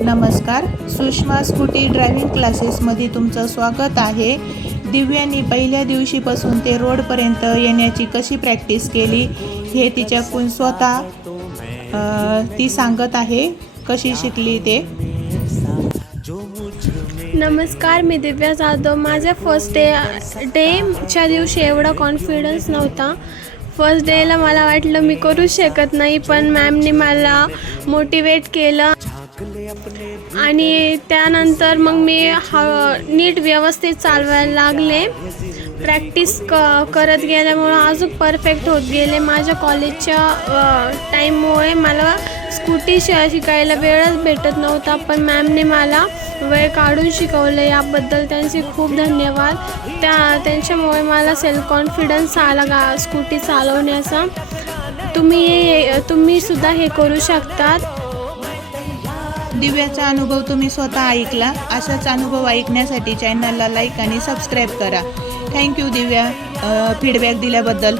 नमस्कार, Sushma scooty driving क्लासेसमध्ये तुमचं स्वागत आहे। दिव्याने पहिल्या दिवशीपासून ते रोडपर्यंत येण्याची कशी प्रॅक्टिस केली हे तिच्याकडून स्वतः ती सांगत आहे, कशी शिकली ते। नमस्कार, मी दिव्या जाधव। माझ्या फर्स्ट डेच्या दिवशी एवढा कॉन्फिडन्स नव्हता। फर्स्ट डेला मला वाटलं मी करू शकत नाही, पण मॅमने मला मोटिवेट केलं आणि त्यानंतर मग मी नीट व्यवस्थित चालवायला लागले। प्रॅक्टिस करत गेल्यामुळे अजून परफेक्ट होत गेले। माझ्या कॉलेजच्या टाईममुळे मला स्कूटी शिकायला वेळच भेटत नव्हता, पण मॅमने मला वेळ काढून शिकवलं, याबद्दल त्यांचे खूप धन्यवाद। त्यांच्यामुळे मला सेल्फ कॉन्फिडन्स आला स्कूटी चालवण्याचा। तुम्ही सुद्धा हे करू शकतात। दिव्याचा अनुभव तुम्ही स्वतः ऐकला। असाच अनुभव ऐकण्यासाठी चॅनलला लाईक आणि सबस्क्राईब करा। थँक्यू दिव्या, फीडबॅक दिल्याबद्दल।